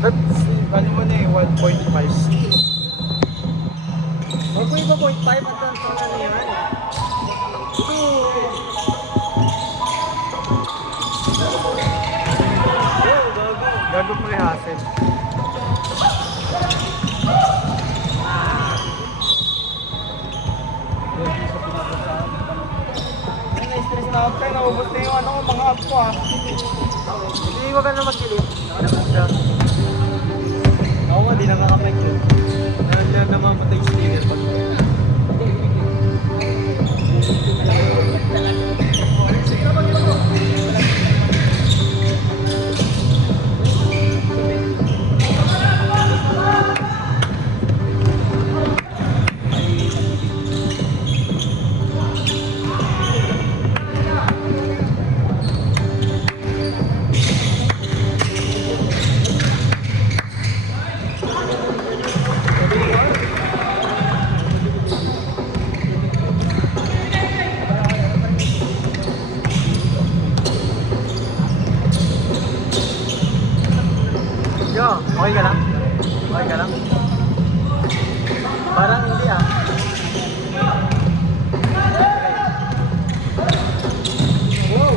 That's, ano mo na eh, 1.5. Huwag mo iba 0.5 at ang ano yan. Gago mo yung hassle. Na-stress na ako tayo, naubos na yung ano ko, mga app ko ah. Hindi mo ka na magkilit. Ako nga, di nakakapag yun. Nandiyan namamatay yung sticker pag okay ka lang? Okay ka lang? Parang hindi ah. Wow!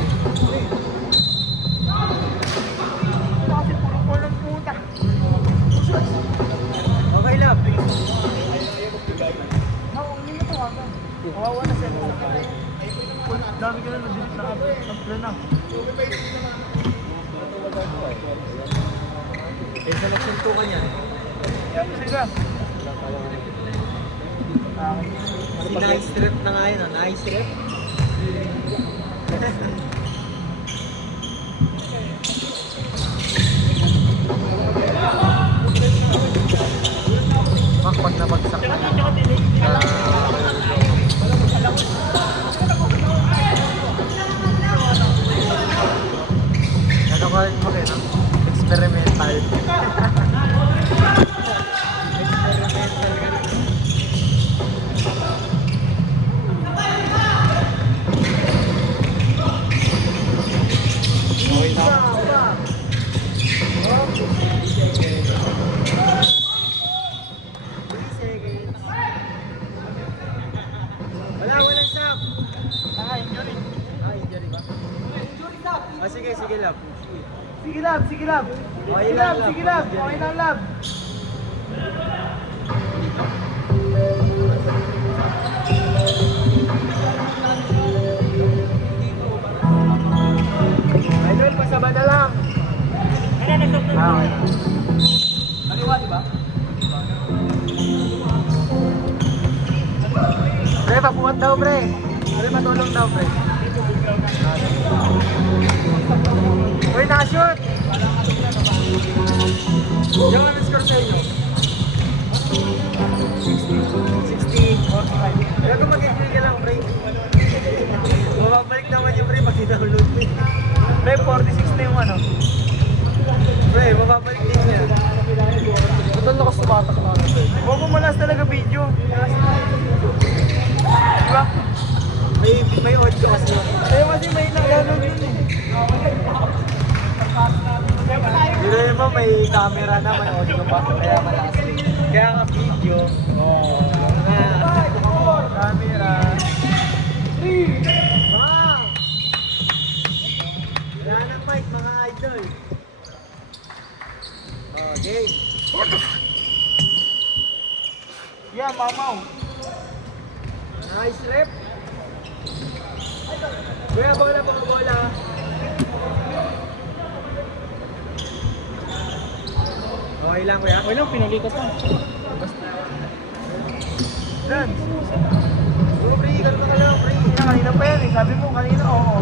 Kasi puro walang puta. Okay lang. Ako, hindi mo tawagan. Kawawa na siya. Dami ka na na-delete na upload na. Eh, selection 2 ka niyan. Sige. Si Nice Trip na nga yun, ah. Nice Trip. Pag nabagsak na yun. Ano ka rin mo rin, no? Experimental. Okay lang. Walang stop. Injury. Injury ba? Sige, love. Sige lab, sige lab. Okay Sige lang, lab, lab. sige lab. Okay lang lab. Idol, pasaba na lang. Okay. Kaliwa, di ba? Pre, papuwat daw, pre. Pre, matulong daw, pre. Uy, nakashoot! Yung ano score sa inyo? 60, 45. Kaya kung mag-enjoy ka lang, pre. Mababalik naman yung pre pag download mo. Pre, 46 na yung ano. Pre, mababalik din siya. Ba't ang lakas tumatak na ako, pre? Huwag mo malas talaga video. Di ba? May audio kasi. Kaya kasi may nagano'n yun eh. Pero yun mo, may camera na, may audio pa. Kaya malakas din. Kaya nga video. Oo. Camera. Wow! Wala nang mic, mga idol. Okay. Yeah, mamaw. Nice rep. Kuya, bola po, bola. Okay lang, kuya. Okay lang, pinulikas lang. Dan. Bro, pre, ganun ka lang, pre. Kanina pa yan eh. Sabi mo kanina, oo.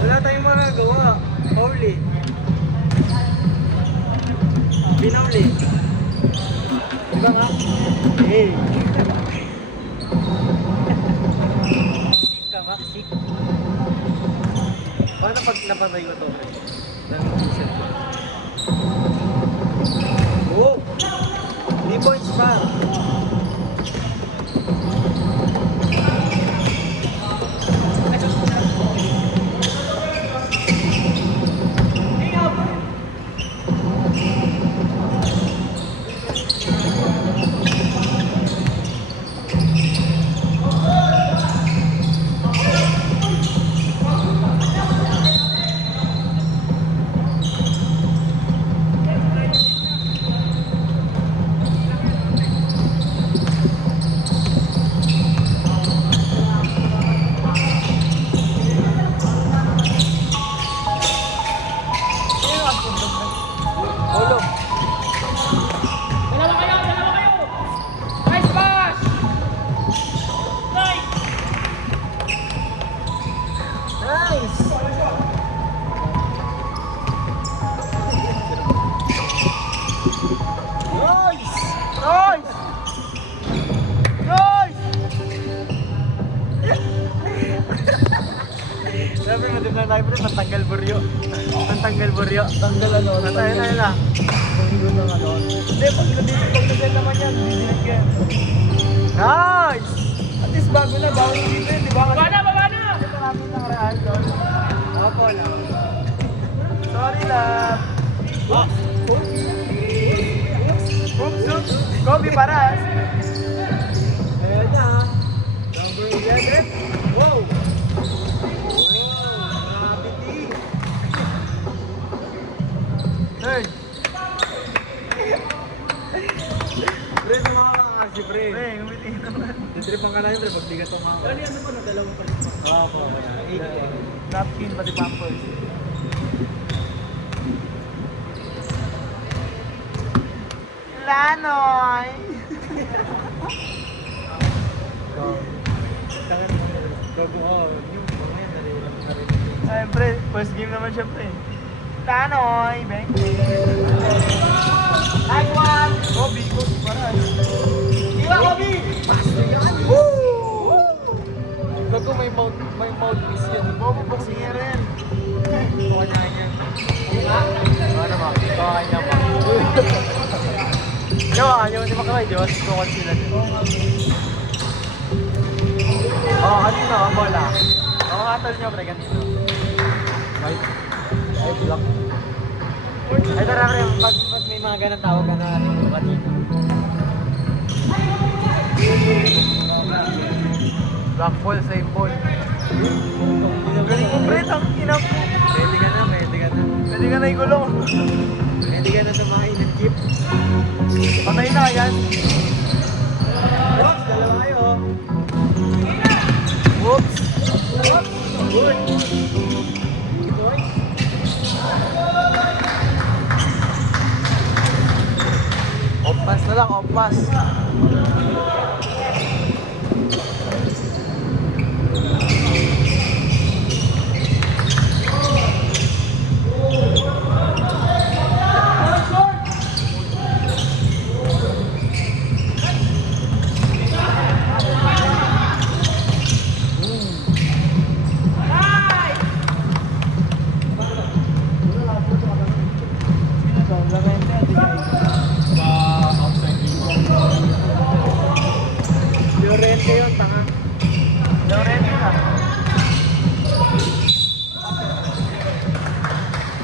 Wala tayong magagawa. Pauli. Pinauli. Diba nga? Hey. Sik ka ba? Sik. Paano pag napatay ko to? Nang set ko. Oh! 3 points pa. Ang tanggal buryo. Tanggal ano. Tayo na. Pag-iwan ng ano. Hindi, pag nag-send naman yan, bibigyan yan. Nice! At least bago na, bago dito yun, di ba? Baba na! Marami ng real doon. Opo lang. Sorry lang. Oops. Kobe Paras. Ayun na. Number 11. Wow! Gravity. Third. Pre, tumawa ka kasi, pre. Pre, umitin naman. Titripan ka na yun, pre. Pag di ka tumawa. Ano yan po na dalawang palit pa? Opo. Napkin, pati pampers. Lanoy! Tangan mo na. Bago ko. Yung mga yan, nalilang ka rin. Ay, pre, first game naman siya, pre. Lanoy, bang. Like one! Kobe Paras. Iwa, Kobe! Bago may mouthpiece yan. Bobo, boxing rin. Mukha niya yan. Ano ba? Baka niya pa. Yung di ba kaway, Diyos? Bukod sila din. Kanino? Bola. Katol niyo, pre, kanino. Ay, block. Ay, tara, pre, pag may mga ganang tawag ka na ating kanino. Black ball, same ball. Galing mo, pre, ang ina mo. Pwede ka na. Pwede ka na ikulong. Pwede ka na sa mga inag-keep. Patay na yan. Oops, dalawa kayo. Whoops. Good. Boys. Off-pass na lang, off-pass. Llorente yun, tanga. Llorente na.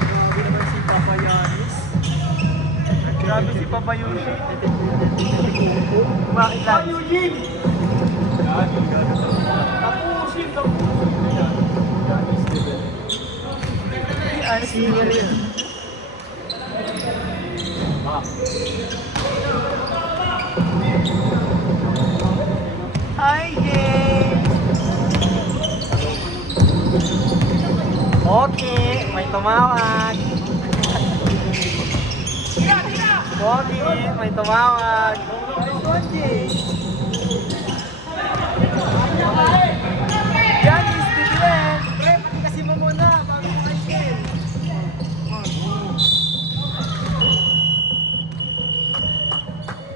Grabe naman si Papa Yanis. Grabe si Papa Yushi. Bakit lang? Ano senior yun? Hi, Jay! Okay, may tumawag. Okay, may tumawag. Okay. Yanis, Didilen! Pre, pati kasi mo muna. Bago mo kayo game.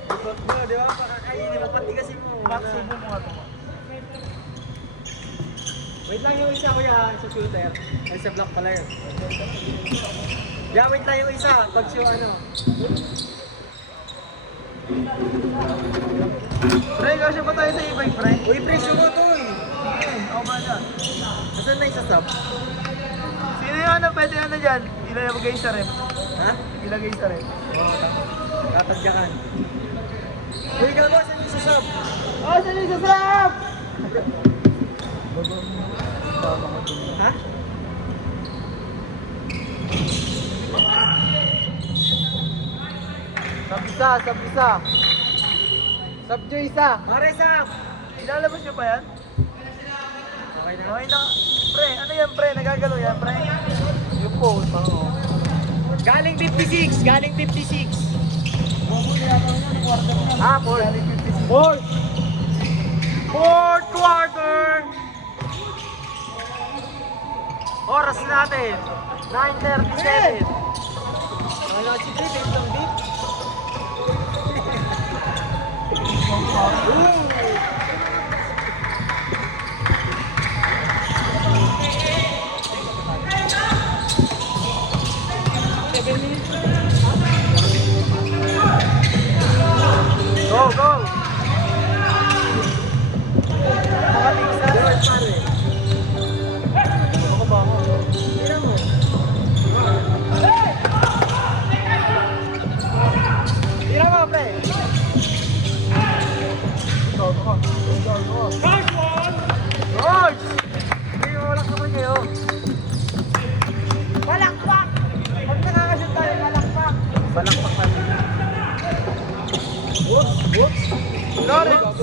Ibag mo, di ba? Pakakainin mo. Pati kasi mo. Max, subo mo nga ito. Wait lang yung isa ko yan sa shooter. Ay, sa block pala yun. Yeah, wait lang yung isa. Pag show ano. Pre, kasya pa tayo sa e-bike, pre? Uy, pre, show mo to eh. Ako ba na? Asan na isa sub? Sino yung ano, pwede ano dyan? Ilagay sa rep. Ha? Ilagay sa rep. Tatadyakan. Uy, ikaw ba? Saan yung isa sub? Oh, saan yung sasarap? Ha? Sab isa. Sab isa. Pare, sub! Ilalabas nyo pa yan? Okay na. Okay na. Pre, ano yan pre? Nagagalaw yan pre? Yung post, oo. Galing 56! Galing 56! Ah, fourth. Fourth! Fourth quarter! Oras natin, 9:37. Wala si Dave, ito ang Dave. Go, go! Mga tigsa, pare. Ako ba ako? Tira mo. Tira mo, pre. Nice! Hindi, walak naman kayo. Balakpak! Pag nakakasyon tayo, balakpak. Balakpak natin. Whoops! Whoops! Lawrence! Nice!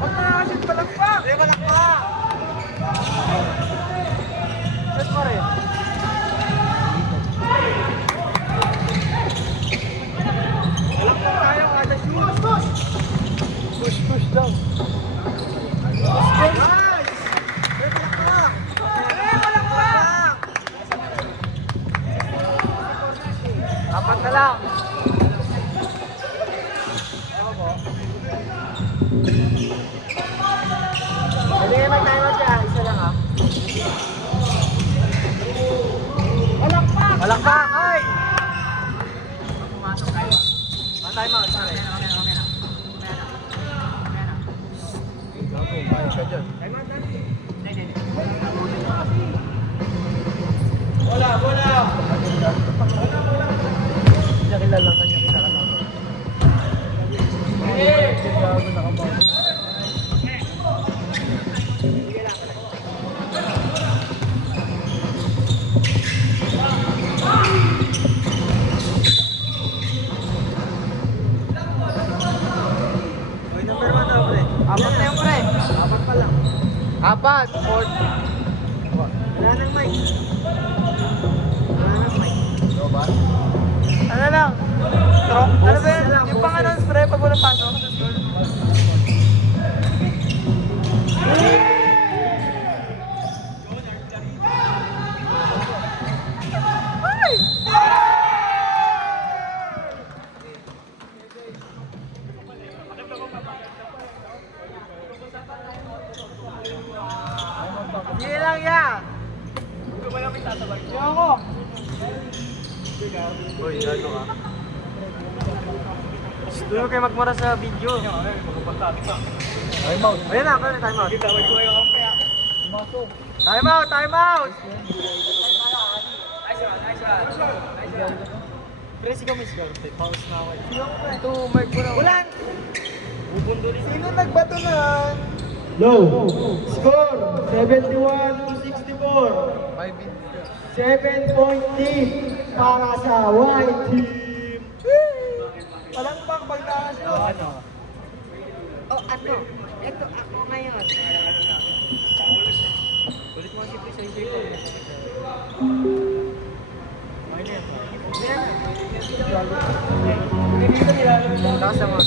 Pag nakakasyon, balakpak! Hindi, balakpak! Set mo rin. Balakpak tayo, kada shoot! Push, push daw. Nice! May balakpak! May balakpak! Apat na lang. Pwede kayo mag-time out dyan. Isa lang ha. Balakpak! Balakpak! Ay! Pumasok tayo. Time out, sorry. Bola, bola! Kanya kilala lang, kanya kilala lang. Number 1 na, pre. Apat na yung pre. Apat pa lang. Apat. Fourth. Wala nang mic. Wala nang mic. Robot? Ano lang? Ano ba yun? Yung pang-announce pre pag wala pasok. Sige lang yan. Ito ba namin tatabag? Sige ako. Uy, gago ka. Doon kayo magmura sa video. Time out. Ayan na, time out. Time out, time out! Pre, sigaw may sigaw. Pause na ako. Ito, mic ko na. Ulan! Sino nagbato na? Low. Score 71-64. 7-point team para sa white team. Walang pang pagtaas yun. Ano? Oh, ano? Ito ako ngayon. Ulit mo si Pris, ay ko. Kasa mo.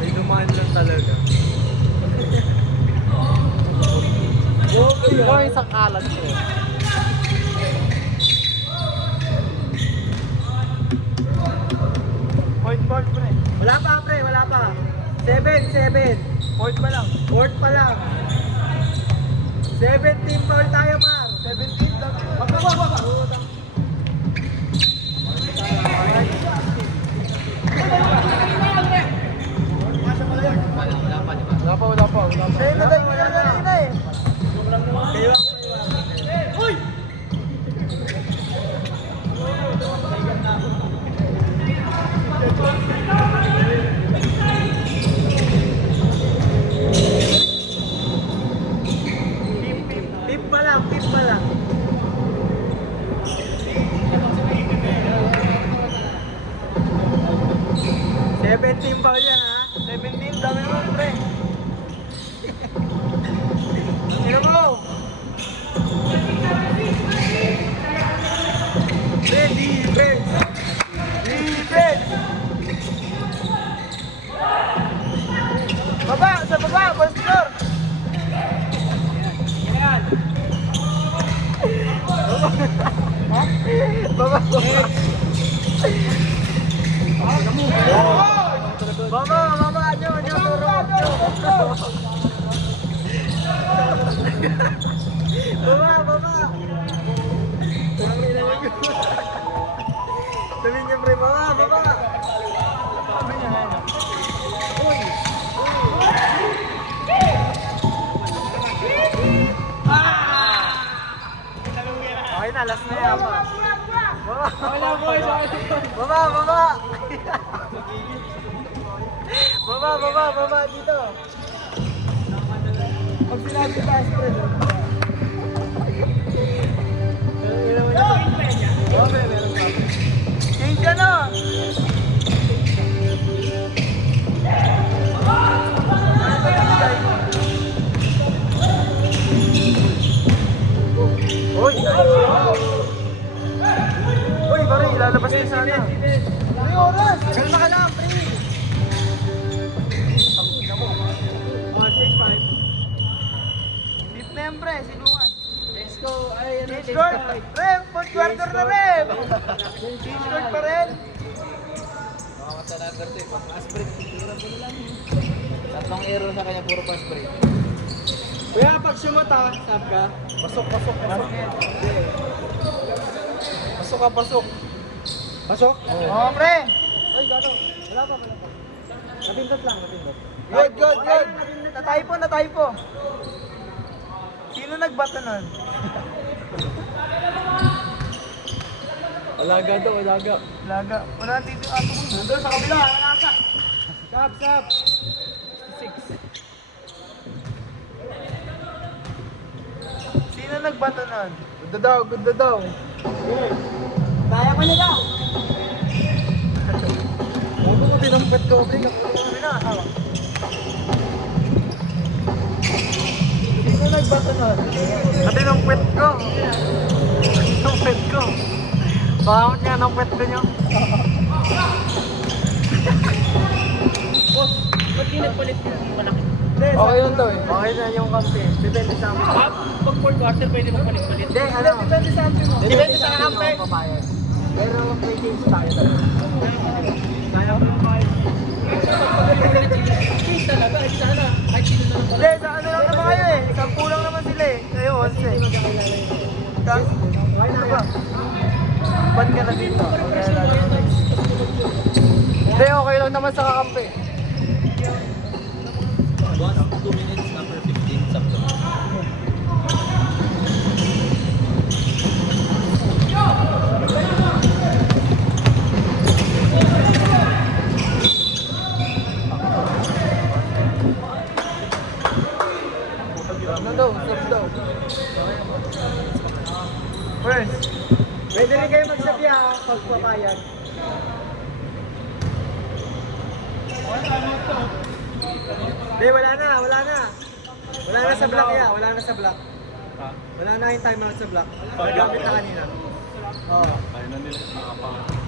May dumaan lang talaga. Ikaw yung isang kalat ko. Point pre. Wala pa pre, wala pa. 7. Fourth pa lang. Fourth pa lang. 17 foul tayo, Mar. 17 lang. Wag. Wala pa. Sa'yo na tayo kaya kanina eh. Kayo. Uy! Pip pa lang. 17 foul yan ha. 17, dami mo pre. Tira mo! Defense! Baba! Sa baba! Pastor! Yan! Baba! Baba! Baba! Okay na, last na yan. Baba! Baba dito. Pag sinabi tayo sa preso. Change ka na! Uy! Uy, pare, ilalabas niya sana. May oras! Kalma ka lang, pre! Beat na yan, pre, sinuwan. Let's go. Ay, ano, Change court! Rep! Fourth quarter na, rep! Change court pa rin. Mga matalagar to eh. Pang asprit. Tira mo na lang. Tatlong arrow sa kanya, puro pa spray. Kuya, pag sumata, sab ka? Pasok. Pasok ka, pasok. Pasok? Oo, pre! Ay, gano'n. Wala pa. Napindot lang. Good. Na-typo. Sino nagbato nun? Alaga daw, alaga. Laga. Wala dito yung ato ko. Nandun sa kabila, alaga. Sab. 66. Sino nagbato nun? Good daw. Kaya mo nila. Huwag mo tinampet ko, pre. Kami na, hawak. Sino nagbato nun? Pati ng pet ko. Ng pet ko. Bakit nga ng pet ko nyo? Boss, ba't di nagpalit yung malaki? Okay yun daw eh. Okay na yung kampi. Depende sa amin. Pag 4 quarter, pwede mo palit-palit. Hindi, depende sa amin mo. Depende sa kampe. Pero may games tayo talaga. Kaya mo yung kahit. Case talaga, sana. Kahit sino na lang pala. Hindi, sa ano lang naman kayo eh. 10 lang naman sila eh. Kayo 11. Ano ba? Ba't ka na dito? Hindi, okay lang naman sa kakampi. Boss, 2 minutes, number 15, sakto. Serve daw. First, pwede rin kayo magsabi ha, pagpapayag. Hindi, wala na. Wala na sa block ya, wala na sa block. Wala na yung timeout sa block. Nagamit na kanina. Oo. Kaya na nila,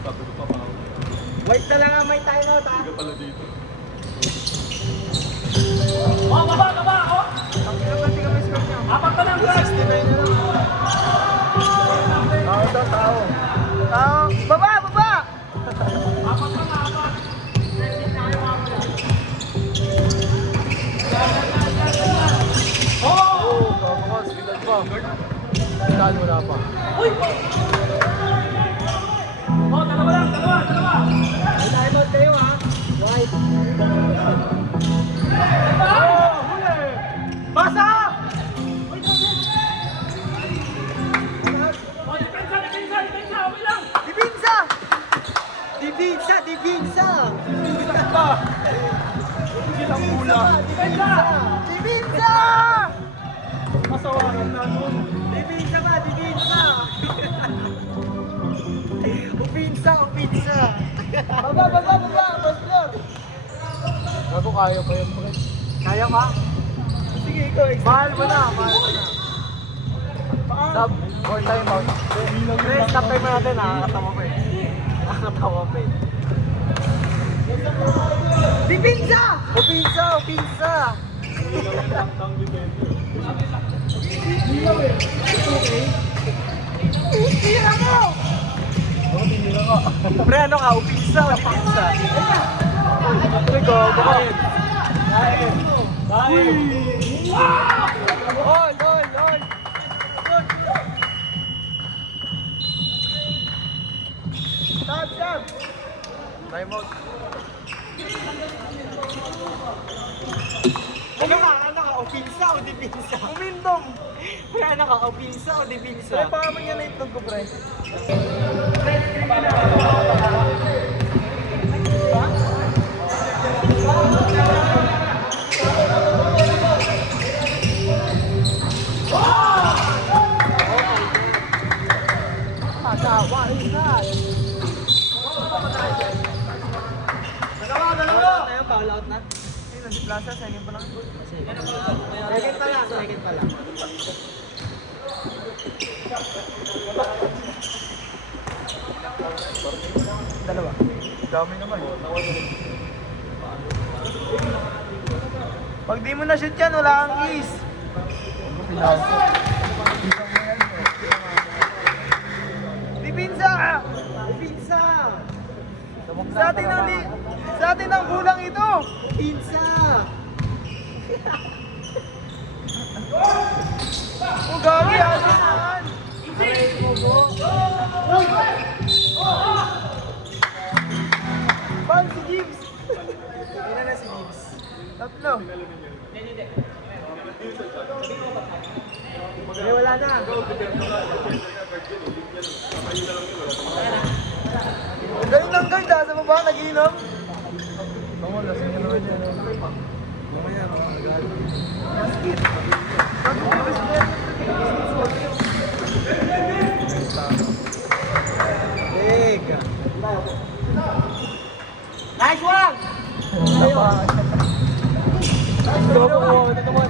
sabi ko pa pa. Wait na lang ang may timeout ha. Hindi ka pala dito. Ang pinapati ka may score niya. Apat na lang, 69 na lang. Tao. Baba! Oo, kapakos. Bilag pa. Saan wala pa. May timeout kayo ha. White. Basa! Dibinsa! Kitang pula. Dibinsa! Masawahan na nun. Dibinsa! Upinsa! Baba! First floor! Bago kaya pa yun, pre. Kaya ka? Sige, ikaw. Mahal mo na. Sub, 4 time out. Pre, stop time natin ha. Nakakatawa pa eh. Dibinsa! Upinsa! Tira mo! Pre, ano ka? Upinsa o dibinsa? Pre, gogo ka. Hold! Stop! Time out. Ano ka? Opinsa o dipinsa? Umindom! Ano ka? Opinsa o dipinsa? Pre, baka man yan na itlog ko, pre. Dalawa! Tayo, foul out na. Ay, nasi plaza, second pa lang. Second pa lang. Dalawa. Dami naman. Pag di mo na shoot yan, wala kang kiss. Dipinsa! Dipinsa! Sa atin ang bulang ito! Pinsa! Oh, gagi! Ano naman? Pan, si Gibbs! Ina na si Gibbs. Tatlo. Eh, wala na. Ang galing ng guard ha, sa baba, nag-inom. Bango, lasing na naman yan. Mamaya, makagalit. Basket. Big. Nice one! Go po, dito mo.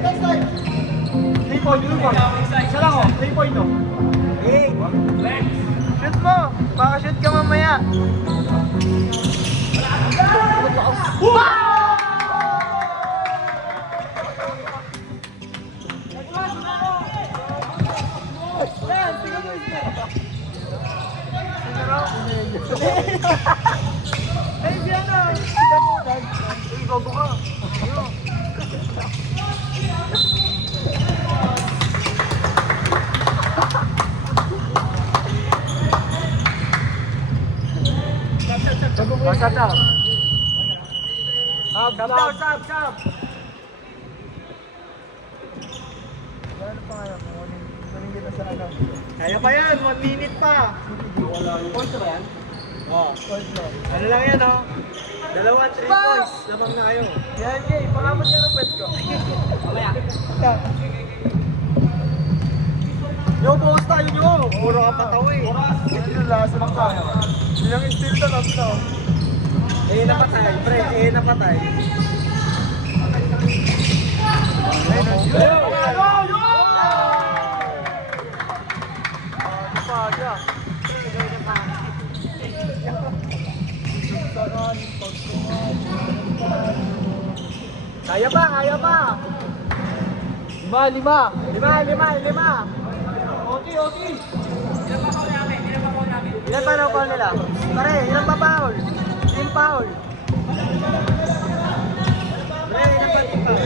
Next time. 3 point, isa lang oh, 3 point oh. Hey! Shoot mo! Baka shoot ka mamaya. Ay, siya na! Sida mo, Dad. Ay, bago ka. Ayun. What's up? Sab. Ano pa kaya? Kunin kita sa ano. Kaya pa yan, 1 minute pa. Point ba yan? Oo. Ano lang yan oh. 2, 3 points. Lamang na kayo. Yan, Jay. Pangamot ka ng pet ko. Mamaya. Yo, bukas tayo nyo. Puro ka pataw eh. Hindi yung lasa ng kaya. Hindi yung still to lang to. Eh, napatay. Pre, napatay. Kaya pa. 5. Okay. Ilan pa na call nila? Pare, ilan pa foul? Team foul. Pare, ilan pa team foul?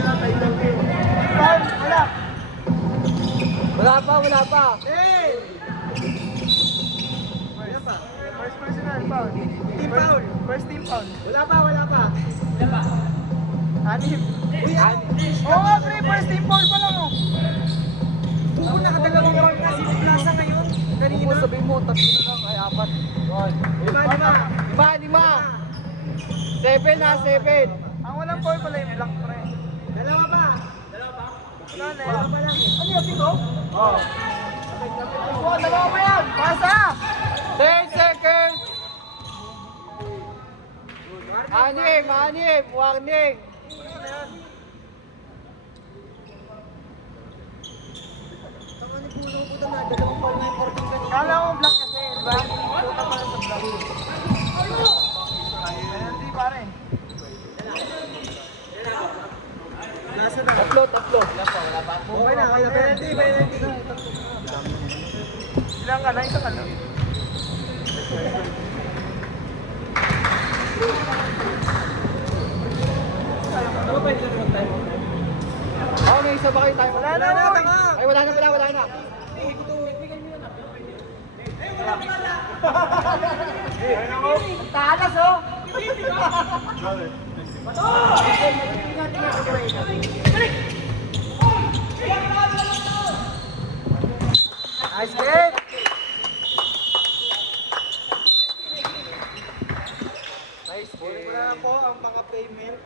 Foul, wala pa. Hey! Ilan pa? First personal foul. Team foul. First team foul. Wala pa. Anim. Oo nga, pre, first team foul pa lang oh. Oo, nakadalawang round na si Plaza ngayon. Kanina. Sabihin mo, 3 na lang, ay 4. 5. 7 na, 7. Ang walang foul pala yung black, pre. Dalawa pa. Wala na, dalawa pa lang. Ano yung pito? Oo. Dalawa pa yan. Pasa! 10 seconds. Warning. Kala mo black kasi, di ba? Puta pala sa black. Hindi pare. Nasa na? Tatlo. Wala pa. Okay na. Penalty. Ilang ka na? Isa ka na. Ano ba yung lang tayo? May isa ba kayo tayo? Wala na. Ay, wala na. Talas oh! Nice game! Nice game! Wala na po ang mga payment.